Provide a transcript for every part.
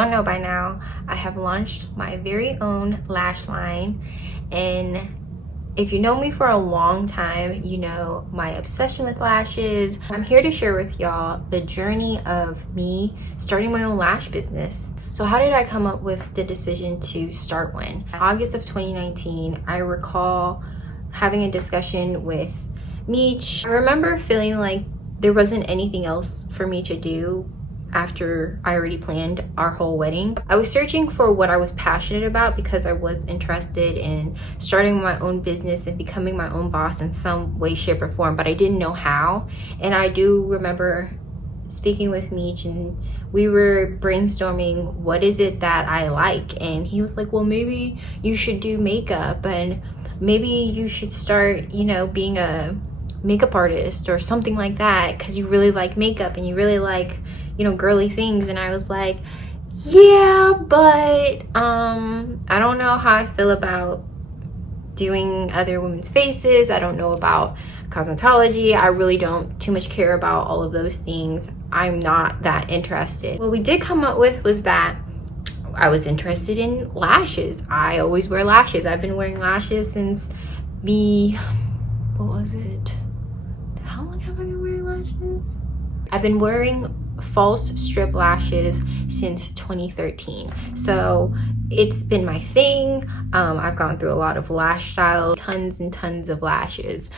y'all know by now, I have launched my very own lash line. And if you know me for a long time, you know my obsession with lashes. I'm here to share with y'all the journey of me starting my own lash business. So how did I come up with the decision to start one? In August of 2019, I recall having a discussion with Meech. I remember feeling like there wasn't anything else for me to do after I already planned our whole wedding. I was searching for what I was passionate about because I was interested in starting my own business and becoming my own boss in some way, shape, or form, but I didn't know how. And I do remember speaking with Meech, and we were brainstorming, what is it that I like? And he was like, well, maybe you should do makeup, and maybe you should start, you know, being a makeup artist or something like that, because you really like makeup and you really like, you know, girly things. And I was like, yeah, but I don't know how I feel about doing other women's faces. I don't know about cosmetology. I really don't too much care about all of those things. I'm not that interested. What we did come up with was that I was interested in lashes. I always wear lashes. I've been wearing lashes since what was it? How long have I been wearing lashes? I've been wearing false strip lashes since 2013. So it's been my thing. I've gone through a lot of lash styles, tons and tons of lashes,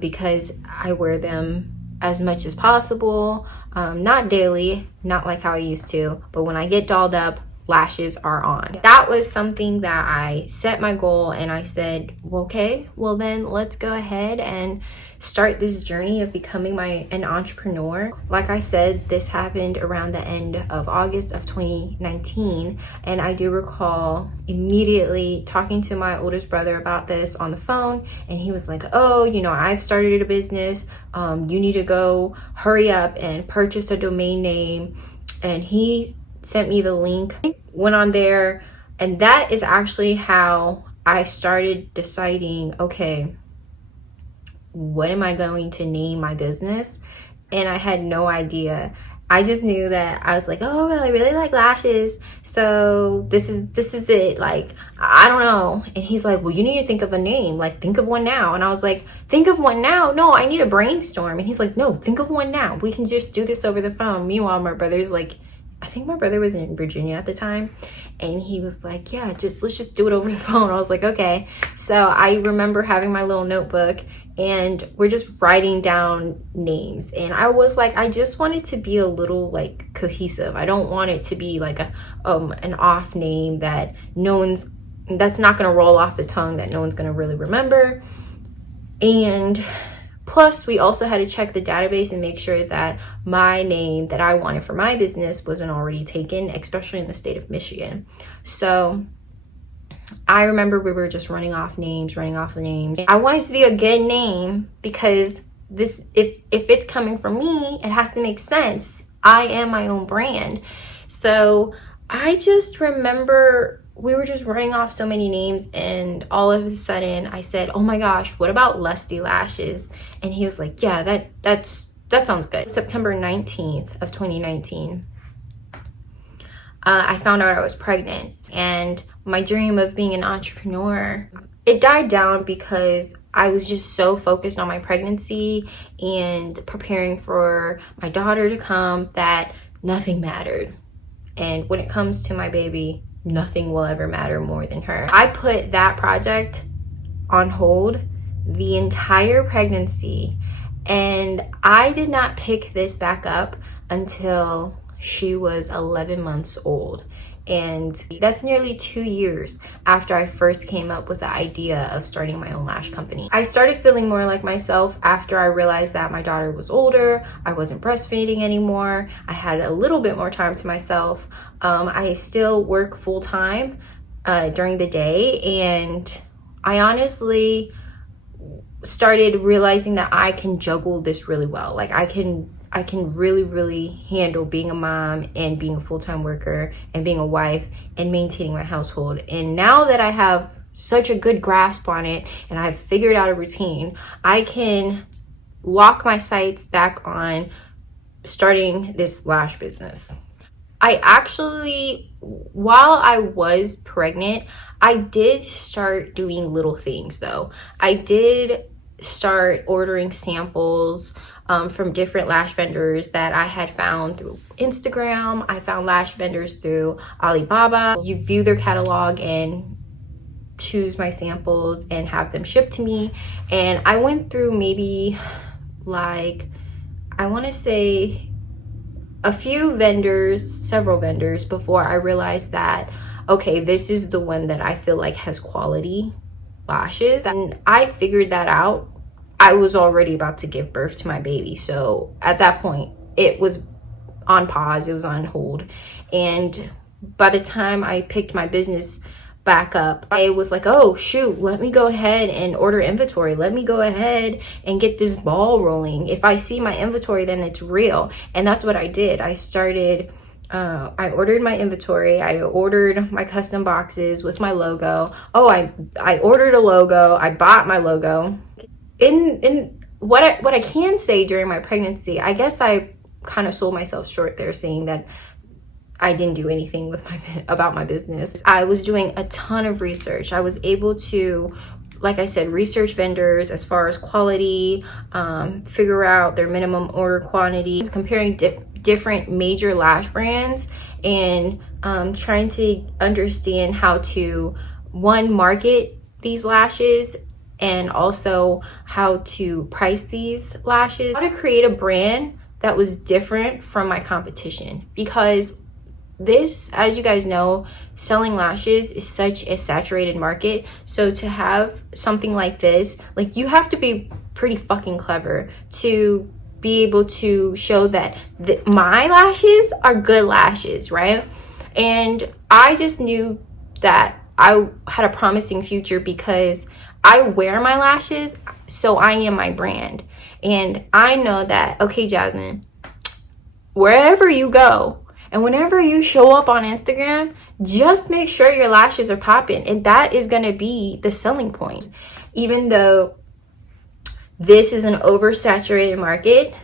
because I wear them as much as possible. Not daily, not like how I used to, but when I get dolled up, lashes are on. That was something that I set my goal, and I said, well, okay, well then let's go ahead and start this journey of becoming an entrepreneur. Like I said, this happened around the end of August of 2019, and I do recall immediately talking to my oldest brother about this on the phone, and he was like, oh, you know, I've started a business, you need to go hurry up and purchase a domain name. And he sent me the link, went on there, and that is actually how I started deciding, okay, what am I going to name my business? And I had no idea. I just knew that I was like, oh, well, I really like lashes, so this is it. Like, I don't know. And he's like, well, you need to think of a name. Like, think of one now. And I was like, think of one now? No, I need a brainstorm. And he's like, no, think of one now. We can just do this over the phone. Meanwhile, my brother's like, I think my brother was in Virginia at the time, and he was like, yeah, let's just do it over the phone. I was like, okay. So I remember having my little notebook, and we're just writing down names. And I was like, I just want it to be a little like cohesive. I don't want it to be like an off name that that's not gonna roll off the tongue, that no one's gonna really remember. And plus, we also had to check the database and make sure that my name that I wanted for my business wasn't already taken, especially in the state of Michigan. So I remember we were just running off names. I wanted it to be a good name because if it's coming from me, it has to make sense. I am my own brand. So I just remember we were just running off so many names, and all of a sudden I said, oh my gosh, what about Lusty Lashes? And he was like, yeah, that sounds good. September 19th of 2019, I found out I was pregnant, and my dream of being an entrepreneur, it died down because I was just so focused on my pregnancy and preparing for my daughter to come that nothing mattered. And when it comes to my baby, nothing will ever matter more than her. I put that project on hold the entire pregnancy, and I did not pick this back up until she was 11 months old. And that's nearly 2 years after I first came up with the idea of starting my own lash company. I started feeling more like myself after I realized that my daughter was older. I wasn't breastfeeding anymore. I had a little bit more time to myself. I still work full time during the day, and I honestly started realizing that I can juggle this really well. Like, I can really handle being a mom and being a full-time worker and being a wife and maintaining my household. And now that I have such a good grasp on it and I've figured out a routine, I can lock my sights back on starting this lash business. I actually, while I was pregnant, I did start doing little things though. I did start ordering samples from different lash vendors that I had found through Instagram. I found lash vendors through Alibaba. You view their catalog and choose my samples and have them shipped to me. And I went through maybe like, I want to say a few vendors, several vendors, before I realized that, okay, this is the one that I feel like has quality lashes. And I figured that out. I was already about to give birth to my baby. So at that point, it was on pause, it was on hold. And by the time I picked my business back up, I was like, oh shoot, let me go ahead and order inventory. Let me go ahead and get this ball rolling. If I see my inventory, then it's real. And that's what I did. I started, I ordered my inventory. I ordered my custom boxes with my logo. Oh, I ordered a logo. I bought my logo. In what I can say during my pregnancy, I guess I kind of sold myself short there, saying that I didn't do anything with about my business. I was doing a ton of research. I was able to, like I said, research vendors as far as quality, figure out their minimum order quantities, comparing different major lash brands, and trying to understand how to, one, market these lashes, and also how to price these lashes, how to create a brand that was different from my competition. Because this, as you guys know, selling lashes is such a saturated market. So to have something like this, like, you have to be pretty fucking clever to be able to show that my lashes are good lashes, right? And I just knew that I had a promising future because I wear my lashes, so I am my brand. And I know that, okay, Jasmine, wherever you go, and whenever you show up on Instagram, just make sure your lashes are popping. And that is going to be the selling point. Even though this is an oversaturated market,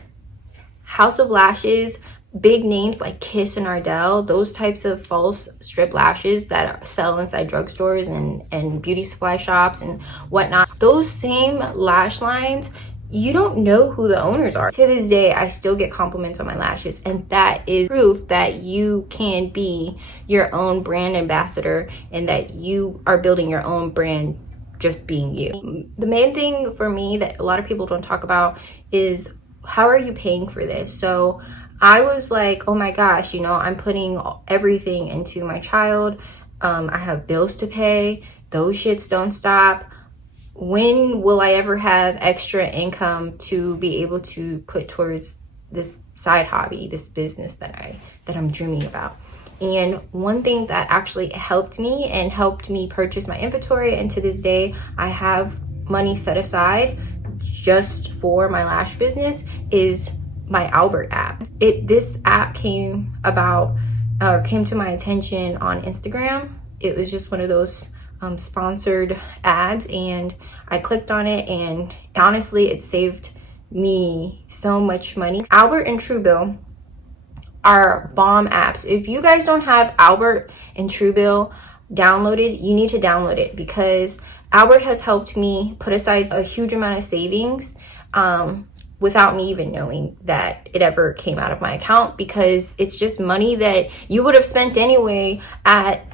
House of Lashes, big names like Kiss and Ardell, those types of false strip lashes that sell inside drugstores and beauty supply shops and whatnot, those same lash lines, you don't know who the owners are. To this day, I still get compliments on my lashes, and that is proof that you can be your own brand ambassador and that you are building your own brand just being you. The main thing for me that a lot of people don't talk about is, how are you paying for this? So I was like, oh my gosh, you know, I'm putting everything into my child. I have bills to pay. Those shits don't stop. When will I ever have extra income to be able to put towards this side hobby, this business that I'm dreaming about? And one thing that actually helped me purchase my inventory, and to this day I have money set aside just for my lash business, is my Albert app. This app came to my attention on Instagram. It was just one of those sponsored ads, and I clicked on it, and honestly, it saved me so much money. Albert and Truebill are bomb apps. If you guys don't have Albert and Truebill downloaded, you need to download it, because Albert has helped me put aside a huge amount of savings without me even knowing that it ever came out of my account, because it's just money that you would have spent anyway at,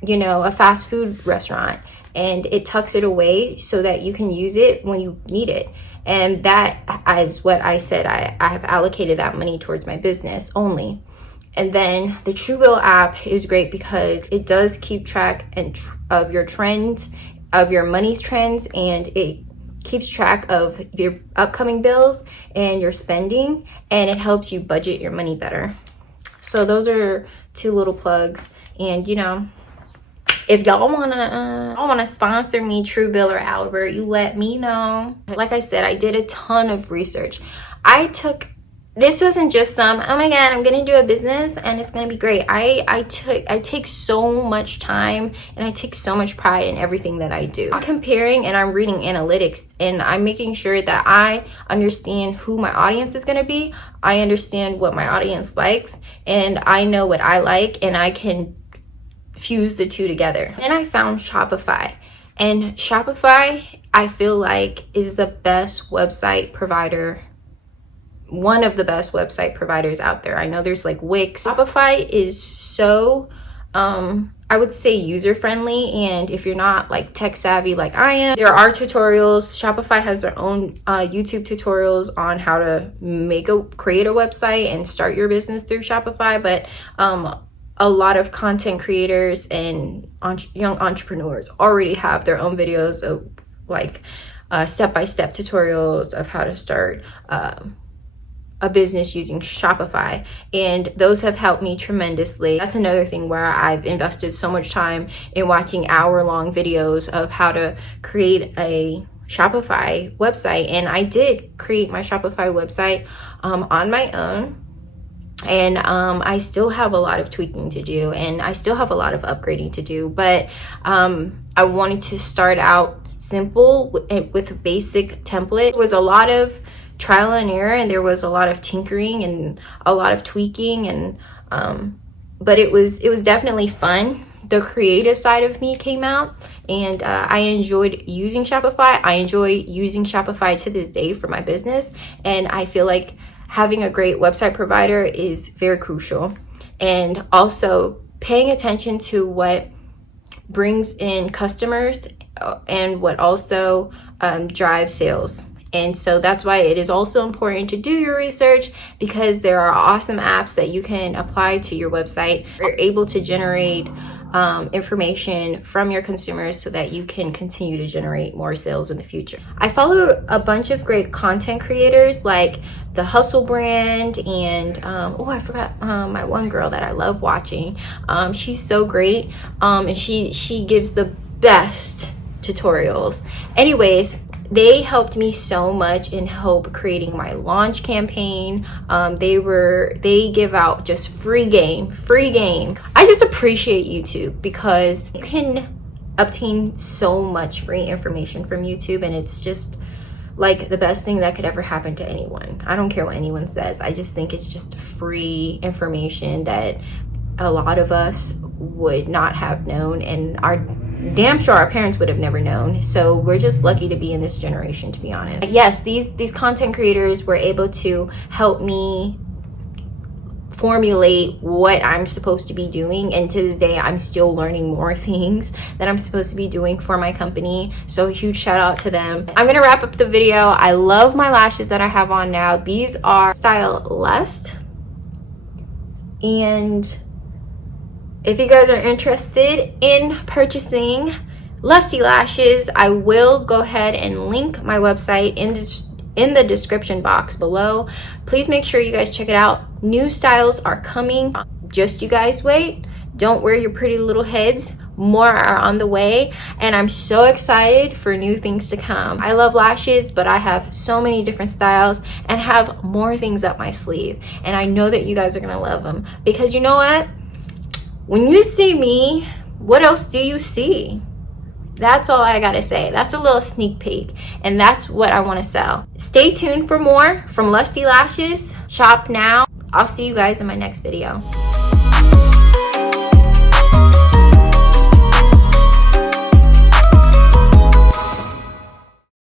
you know, a fast food restaurant, and it tucks it away so that you can use it when you need it. And that is what I said, I have allocated that money towards my business only. And then the Truebill app is great because it does keep track of your trends, of your money's trends, and it keeps track of your upcoming bills and your spending, and it helps you budget your money better. So those are two little plugs. And you know, if y'all wanna sponsor me, Truebill or Albert, you let me know. Like I said, I did a ton of research. I took this wasn't just some, oh my god, I'm gonna do a business and it's gonna be great. I take so much time and I take so much pride in everything that I do. I'm comparing and I'm reading analytics, and I'm making sure that I understand who my audience is gonna be. I understand what my audience likes, and I know what I like, and I can fuse the two together. Then I found Shopify, and Shopify, I feel like, is the best website provider, one of the best website providers out there. I know there's like Wix. Shopify is so I would say user friendly, and if you're not like tech savvy like I am, there are tutorials. Shopify has their own YouTube tutorials on how to create a website and start your business through Shopify. But a lot of content creators and young entrepreneurs already have their own videos of like step-by-step tutorials of how to start a business using Shopify, and those have helped me tremendously. That's another thing where I've invested so much time in watching hour-long videos of how to create a Shopify website. And I did create my Shopify website on my own, and I still have a lot of tweaking to do, and I still have a lot of upgrading to do, but I wanted to start out simple with a basic template. It was a lot of trial and error, and there was a lot of tinkering and a lot of tweaking, and but it was definitely fun. The creative side of me came out, and I enjoyed using Shopify. I enjoy using Shopify to this day for my business, and I feel like having a great website provider is very crucial, and also paying attention to what brings in customers and what also drives sales. And so that's why it is also important to do your research, because there are awesome apps that you can apply to your website. You're able to generate information from your consumers so that you can continue to generate more sales in the future. I follow a bunch of great content creators like the Hustle Brand, and I forgot my one girl that I love watching. She's so great, and she gives the best tutorials. Anyways, they helped me so much in help creating my launch campaign. They give out just free game. I just appreciate YouTube because you can obtain so much free information from YouTube, and it's just like the best thing that could ever happen to anyone. I don't care what anyone says. I just think it's just free information that a lot of us would not have known, and are damn sure our parents would have never known. So we're just lucky to be in this generation, to be honest. Yes, these content creators were able to help me formulate what I'm supposed to be doing, and to this day I'm still learning more things that I'm supposed to be doing for my company. So a huge shout out to them. I'm gonna wrap up the video. I love my lashes that I have on now. These are style Lust, and if you guys are interested in purchasing lusty lashes, I will go ahead and link my website in the description box below. Please make sure you guys check it out. New styles are coming. Just you guys wait. Don't wear your pretty little heads. More are on the way, and I'm so excited for new things to come. I love lashes, but I have so many different styles and have more things up my sleeve, and I know that you guys are gonna love them, because you know what? When you see me, what else do you see? That's all I gotta say. That's a little sneak peek, and that's what I want to sell. Stay tuned for more from Lusty Lashes. Shop now. I'll see you guys in my next video.